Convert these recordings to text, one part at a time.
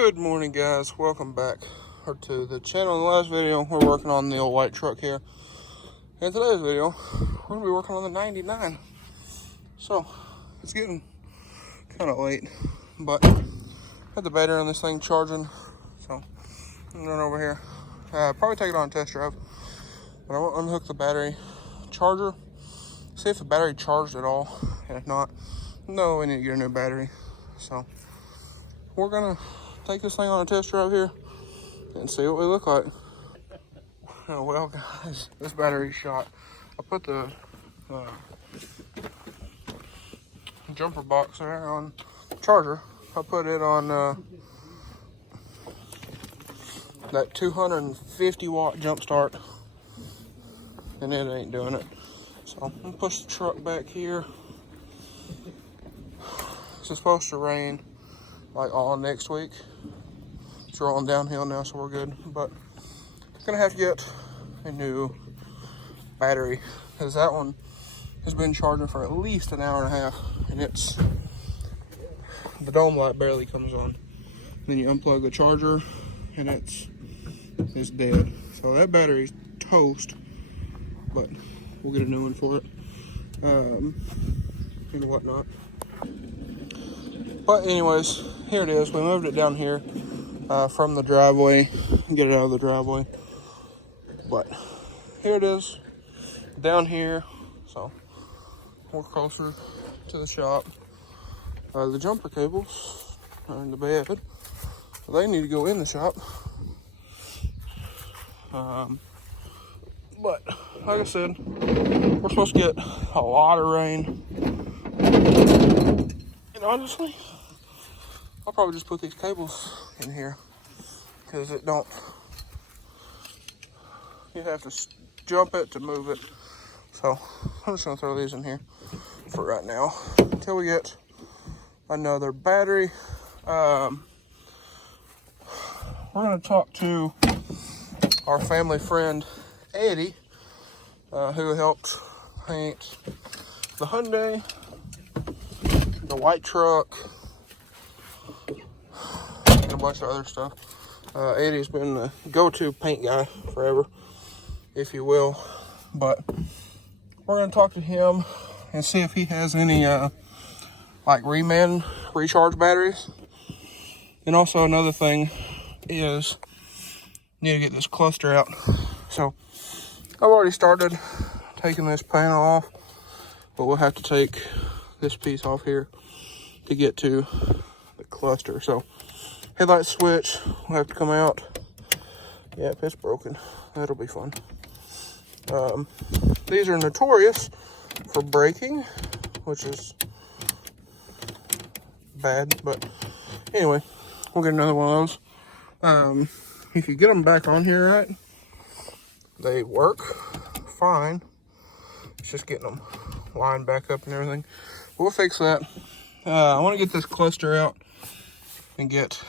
Good morning, guys. Welcome back to the channel. In the last video, we're working on the old white truck here. In today's video, we're going to be working on the 99. So, it's getting kind of late, but I had the battery on this thing charging. So, I'm going over here. Probably take it on a test drive, but I want to unhook the battery charger, see if the battery charged at all, and if not, no, we need to get a new battery. So, we're going to take this thing on a test drive here and see what we look like. Oh, well, guys, this battery's shot. I put the jumper box there on charger. I put it on that 250 watt jump start, and it ain't doing it. So I'm gonna push the truck back here. It's supposed to rain like all next week. It's rolling downhill now, so we're good. But I'm gonna have to get a new battery because that one has been charging for at least an hour and a half, and the dome light barely comes on. Then you unplug the charger, and it's dead. So that battery's toast, but we'll get a new one for it, and whatnot. But anyways, here it is. We moved it down here from the driveway, get it out of the driveway. But here it is, down here, so we're closer to the shop. The jumper cables are in the bed. They need to go in the shop. But like I said, we're supposed to get a lot of rain. And honestly, I'll probably just put these cables in here because you have to jump it to move it. So I'm just gonna throw these in here for right now until we get another battery. We're gonna talk to our family friend Yeti, who helped paint the Hyundai, the white truck, and a bunch of other stuff. Eddie's been the go-to paint guy forever, if you will. But we're gonna talk to him and see if he has any like reman recharge batteries. And also another thing is need to get this cluster out. So I've already started taking this panel off, but we'll have to take this piece off here to get to the cluster. So headlight switch will have to come out. Yep, it's broken. That'll be fun. These are notorious for breaking, which is bad, but anyway, we'll get another one of those. If you get them back on here right, they work fine. It's just getting them lined back up and everything. We'll fix that. I want to get this cluster out and get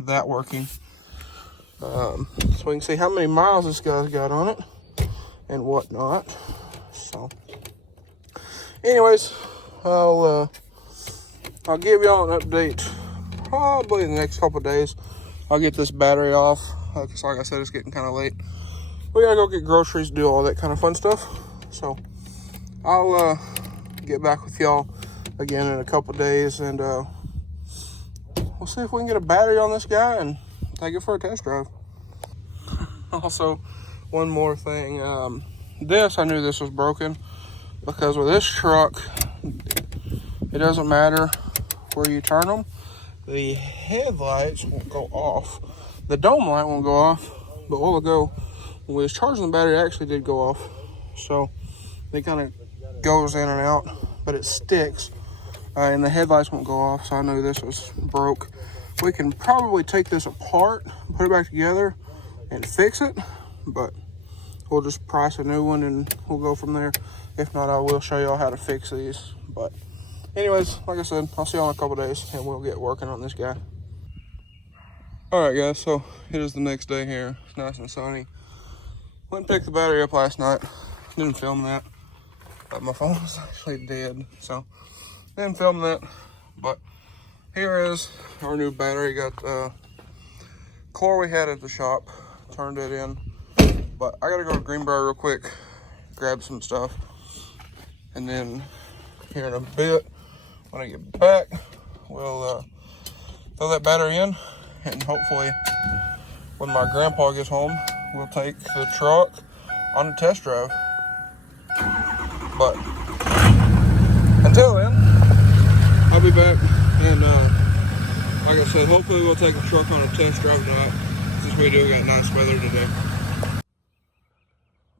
that working, so we can see how many miles this guy's got on it and whatnot. So anyways, I'll give y'all an update probably in the next couple of days. I'll get this battery off because like I said, it's getting kind of late. We gotta go get groceries, do all that kind of fun stuff. So I'll get back with y'all again in a couple of days, and we'll see if we can get a battery on this guy and take it for a test drive. Also, one more thing. I knew this was broken because with this truck, it doesn't matter where you turn them, the headlights won't go off. The dome light won't go off, but what will go, when we was charging the battery, it actually did go off. So it kind of goes in and out, but it sticks, and the headlights won't go off. So I knew this was broke. We can probably take this apart, put it back together, and fix it, but we'll just price a new one and we'll go from there. If not, I will show y'all how to fix these. But anyways, like I said, I'll see y'all in a couple days and we'll get working on this guy. All right, guys, so it is the next day here. It's nice and sunny. Went and picked the battery up last night. Didn't film that. My phone was actually dead, so didn't film that. But here is our new battery. Got core we had at the shop, turned it in. But I gotta go to Greenbrier real quick, grab some stuff. And then here in a bit, when I get back, we'll throw that battery in. And hopefully, when my grandpa gets home, we'll take the truck on a test drive. But until then, I'll be back. And like I said, hopefully we'll take the truck on a test drive tonight, since we do get nice weather today.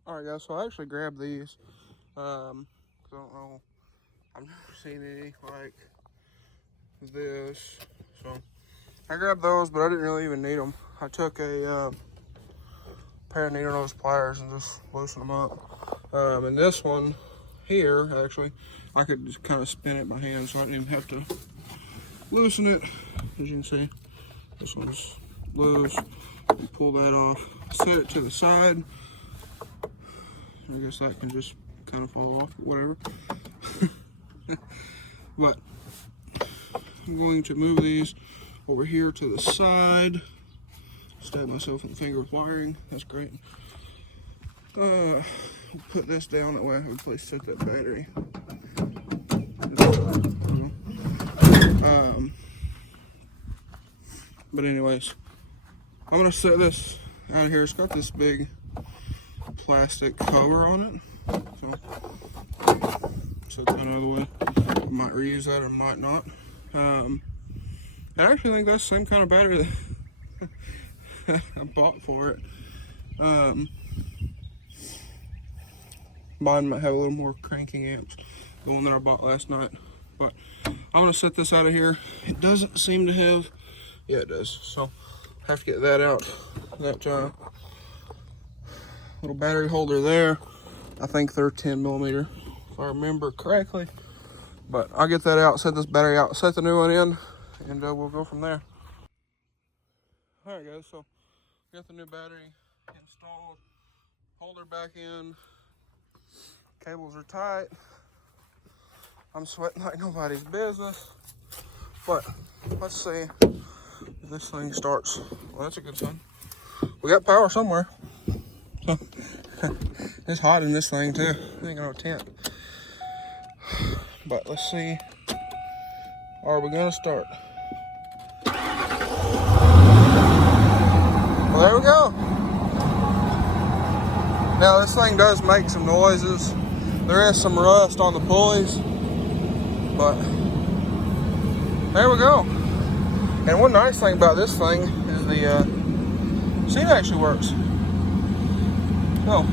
Alright guys, so I actually grabbed these. I don't know, I've never seen any like this. So I grabbed those, but I didn't really even need them. I took a pair of needle nose pliers and just loosened them up. And this one here, actually, I could just kind of spin it by hand, so I didn't even have to loosen it. As you can see, this one's loose. You pull that off, set it to the side. I guess that can just kind of fall off, whatever. But I'm going to move these over here to the side. Stab myself in the finger with wiring. That's great. Put this down, that way I have a place to set that battery. But anyways, I'm gonna set this out here. It's got this big plastic cover on it. So set that out of the way. I might reuse that or might not. I actually think that's the same kind of battery that I bought for it. Mine might have a little more cranking amps, the one that I bought last night. But I'm gonna set this out of here. It doesn't seem to have, yeah it does. So I have to get that out. That little battery holder there, I think they're 10 millimeter, if I remember correctly. But I'll get that out, set this battery out, set the new one in, and we'll go from there. Alright guys, so got the new battery installed, holder back in, cables are tight. I'm sweating like nobody's business, but let's see if this thing starts. Well, that's a good sign. We got power somewhere. So, it's hot in this thing too. I ain't got no tent. But let's see. Are we gonna start? Well, there we go. Now this thing does make some noises. There is some rust on the pulleys, but there we go. And one nice thing about this thing is the seat actually works. So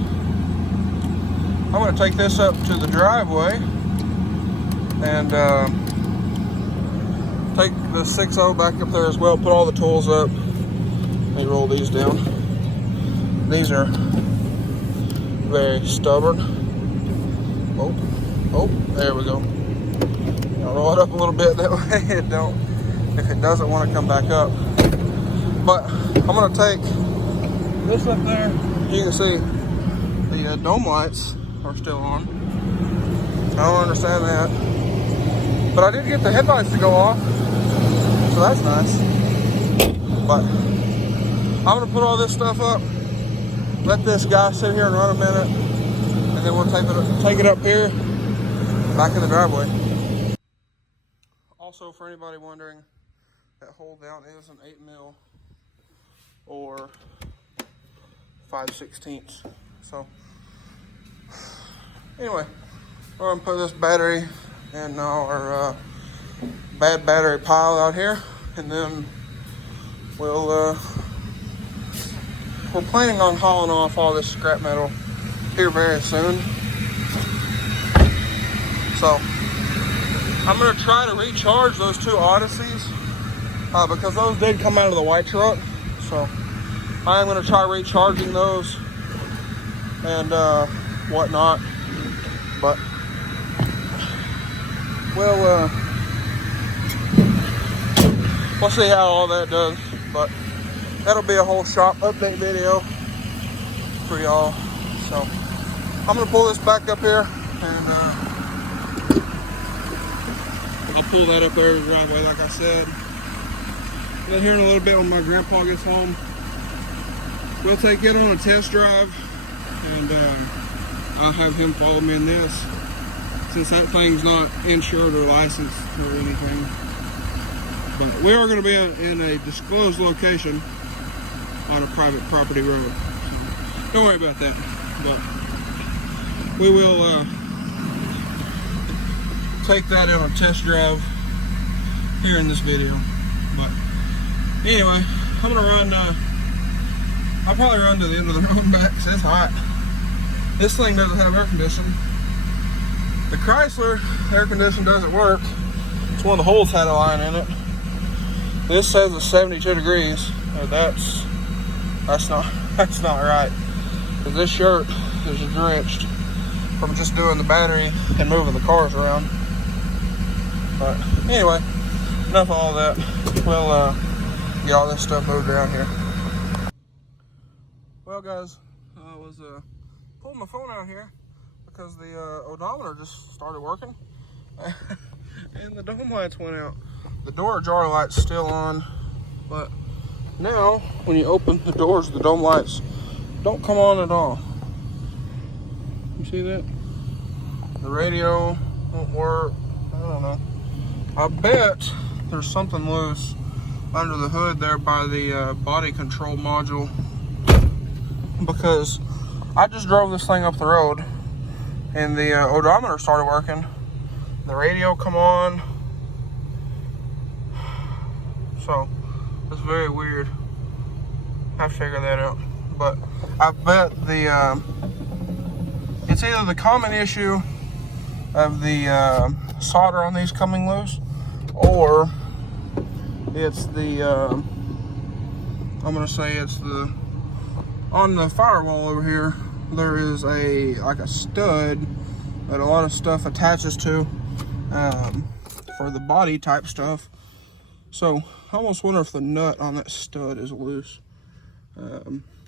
I'm going to take this up to the driveway and take the 6.0 back up there as well. Put all the tools up. Let me roll these down. These are very stubborn. Oh, there we go. I'll roll it up a little bit, that way it don't, if it doesn't want to come back up. But I'm going to take this up there. You can see the dome lights are still on. I don't understand that. But I did get the headlights to go off, so that's nice. But I'm going to put all this stuff up, let this guy sit here and run a minute, and then we'll take it up here, back in the driveway. Also, for anybody wondering, that hold down is an 8 mil or 5/16. So, anyway, we're gonna put this battery in our bad battery pile out here, and then we're planning on hauling off all this scrap metal here very soon. So I'm going to try to recharge those two Odysseys because those did come out of the white truck. So I'm going to try recharging those and whatnot. But we'll see how all that does. But that'll be a whole shop update video for y'all. So I'm going to pull this back up here and I'll pull that up there to the driveway like I said. Then here in a little bit when my grandpa gets home, we'll take it on a test drive, and I'll have him follow me in this, since that thing's not insured or licensed or anything. But we are going to be in a disclosed location on a private property road. So don't worry about that. But we will take that on a test drive here in this video. But anyway, I'm gonna run. I'll probably run to the end of the road and back because it's hot. This thing doesn't have air conditioning. The Chrysler air conditioning doesn't work. It's one of the holes had a line in it. This says it's 72 degrees. That's not right. Because this shirt is drenched from just doing the battery and moving the cars around. But anyway, enough of all that. We'll get all this stuff moved around here. Well, guys, I was pulling my phone out here because the odometer just started working and the dome lights went out. The door ajar light's still on, but now when you open the doors, the dome lights don't come on at all. You see that? The radio won't work. I don't know. I bet there's something loose under the hood there by the body control module, because I just drove this thing up the road and the odometer started working. The radio come on. So it's very weird. I have to figure that out. But I bet the it's either the common issue of the solder on these coming loose, or it's the I'm gonna say it's the on the firewall over here. There is like a stud that a lot of stuff attaches to for the body type stuff. So I almost wonder if the nut on that stud is loose.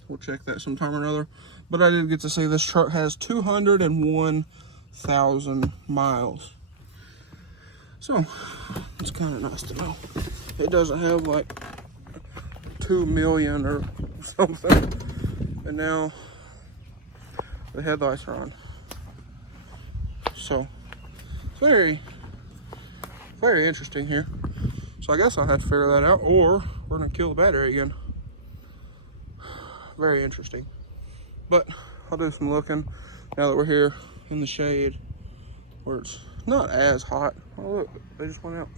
We'll check that sometime or another. But I did get to see this truck has 201,000 miles. So it's kind of nice to know. It doesn't have like 2 million or something. And now the headlights are on. So it's very, very interesting here. So I guess I'll have to figure that out, or we're gonna kill the battery again. Very interesting. But I'll do some looking now that we're here in the shade where it's not as hot. Oh look, they just went out.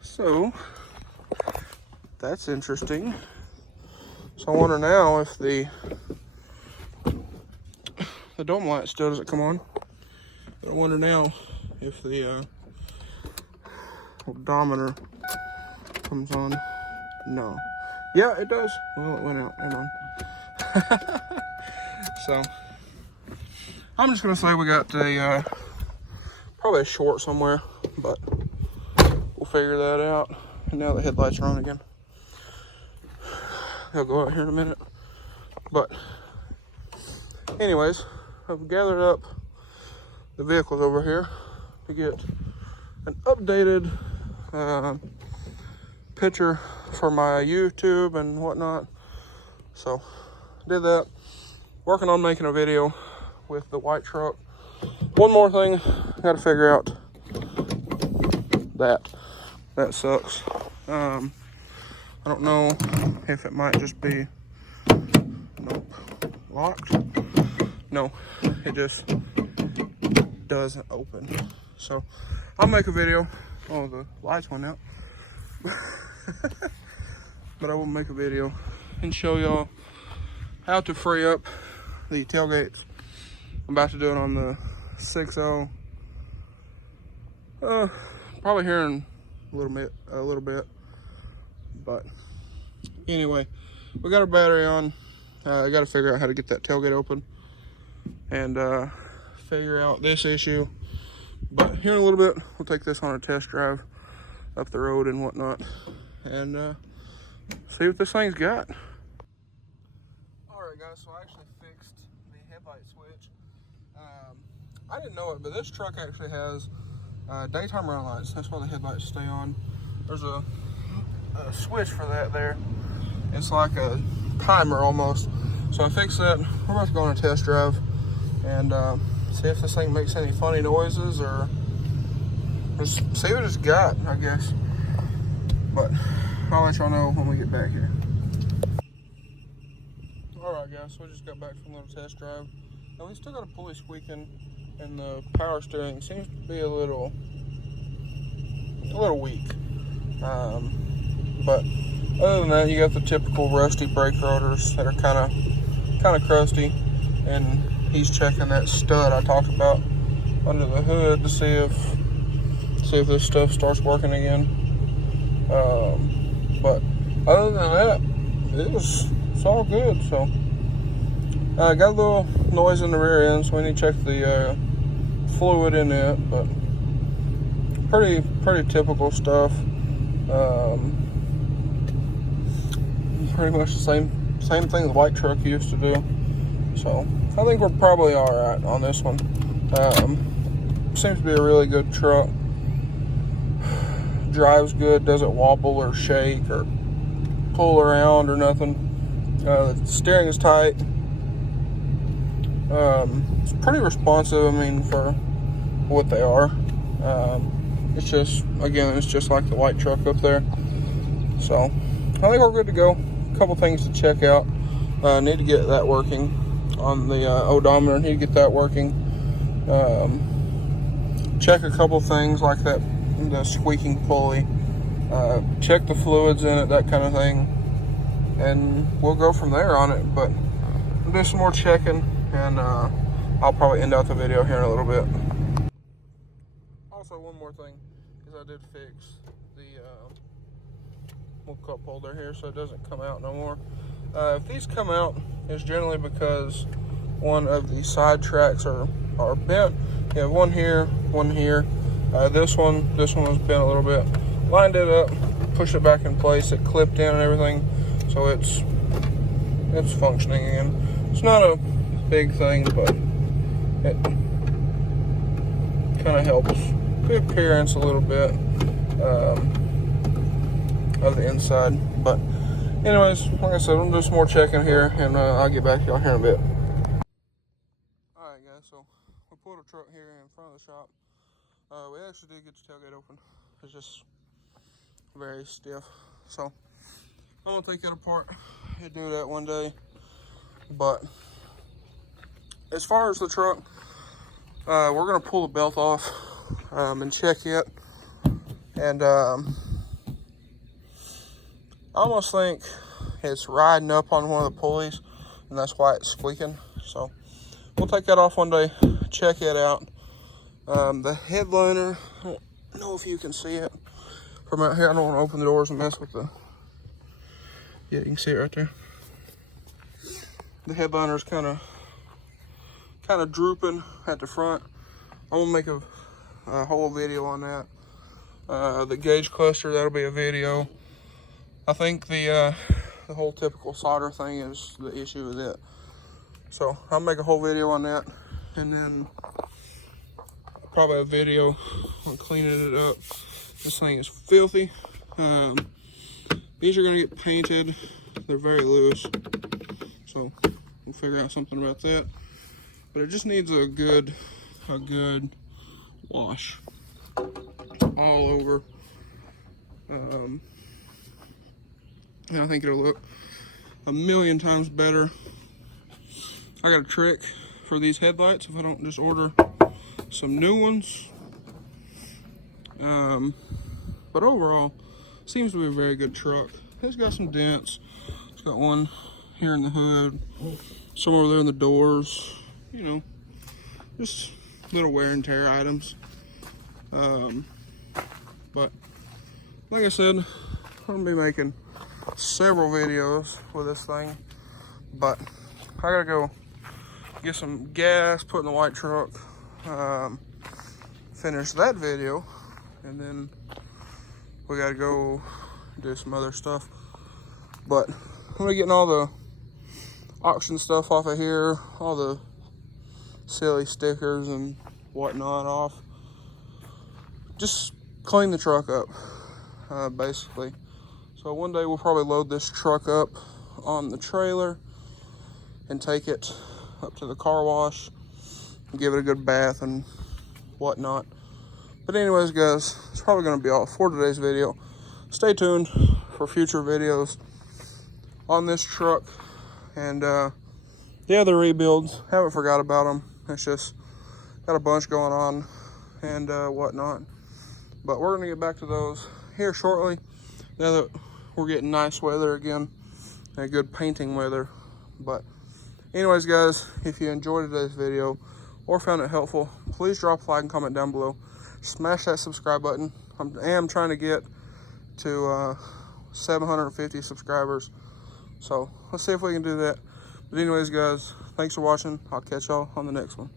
So that's interesting. So I wonder now if the dome light still doesn't come on. I wonder now if the odometer comes on. No. Yeah, it does. Well, it went out. Never mind. So I'm just gonna say we got a probably a short somewhere, but we'll figure that out. And now the headlights are on again. They'll go out here in a minute. But anyways, I've gathered up the vehicles over here to get an updated picture for my YouTube and whatnot. So did that. Working on making a video with the white truck. One more thing, I gotta figure out that sucks. I don't know if it might just be nope, locked. No, it just doesn't open. So I'll make a video. Oh, the lights went out. But I will make a video and show y'all how to free up the tailgates. I'm about to do it on the 6.0. Probably here in a little bit. But anyway, we got our battery on. I got to figure out how to get that tailgate open and figure out this issue. But here in a little bit, we'll take this on a test drive up the road and whatnot, and see what this thing's got. Alright guys, so I actually fixed the headlight switch. I didn't know it, but this truck actually has daytime running lights. That's why the headlights stay on. there's a switch for that there. It's like a timer almost. So I fixed that. We're about to go on a test drive and see if this thing makes any funny noises, or just see what it's got, I guess. But I'll let y'all know when we get back here. Alright guys, so we just got back from a little test drive. Now we still got a pulley squeaking, and the power steering seems to be a little weak. But other than that, you got the typical rusty brake rotors that are kind of crusty, and he's checking that stud I talked about under the hood to see if this stuff starts working again. But other than that, it's all good. So got a little noise in the rear end, so we need to check the fluid in it, but pretty typical stuff. Pretty much the same thing the white truck used to do. So I think we're probably all right on this one. Seems to be a really good truck. Drives good, doesn't wobble or shake or pull around or nothing. The steering is tight. It's pretty responsive, I mean, for what they are. It's just, again, it's just like the white truck up there. So I think we're good to go. A couple things to check out. Need to get that working on the odometer. Need to get that working. Check a couple things like that, the squeaking pulley. Check the fluids in it, that kind of thing. And we'll go from there on it. But we'll do some more checking, and I'll probably end out the video here in a little bit. Also, one more thing is I did fix the cup holder here so it doesn't come out no more. If these come out, it's generally because one of the side tracks are bent. You have one here, one here. This one was bent a little bit. Lined it up, pushed it back in place. It clipped in and everything, so it's functioning again. It's not a big thing, but it kind of helps the appearance a little bit of the inside. But anyways, like I said, I'm gonna do some more checking here, and I'll get back to y'all here in a bit. Alright guys, so we pulled a truck here in front of the shop. We actually did get the tailgate open. It's just very stiff, so I'm gonna take it apart and do that one day. But as far as the truck, we're gonna pull the belt off and check it, and I almost think it's riding up on one of the pulleys, and that's why it's squeaking. So we'll take that off one day, check it out. The headliner, I don't know if you can see it from out here. I don't want to open the doors and mess with the, yeah, you can see it right there. The headliner's kind of drooping at the front. I'm gonna make a whole video on that. The gauge cluster, that'll be a video. I think the whole typical solder thing is the issue with it. So I'll make a whole video on that, and then probably a video on cleaning it up. This thing is filthy. These are gonna get painted. They're very loose, so we'll figure out something about that. But it just needs a good wash all over. And I think it'll look a million times better. I got a trick for these headlights if I don't just order some new ones. But overall, seems to be a very good truck. It's got some dents. It's got one here in the hood, some over there in the doors, you know, just little wear and tear items. But like I said, I'm gonna be making several videos with this thing, but I gotta go get some gas, put in the white truck, finish that video, and then we gotta go do some other stuff. But I'm gonna getting all the auction stuff off of here, all the silly stickers and whatnot off. Just clean the truck up. basically. So one day we'll probably load this truck up on the trailer and take it up to the car wash and give it a good bath and whatnot. But anyways, guys, it's probably going to be all for today's video. Stay tuned for future videos on this truck and the other rebuilds. Haven't forgot about them. It's just got a bunch going on and whatnot. But we're going to get back to those here shortly, now that we're getting nice weather again and good painting weather. But anyways, guys, if you enjoyed today's video or found it helpful, please drop a like and comment down below. Smash that subscribe button. I am trying to get to 750 subscribers, so let's see if we can do that. But anyways, guys, thanks for watching. I'll catch y'all on the next one.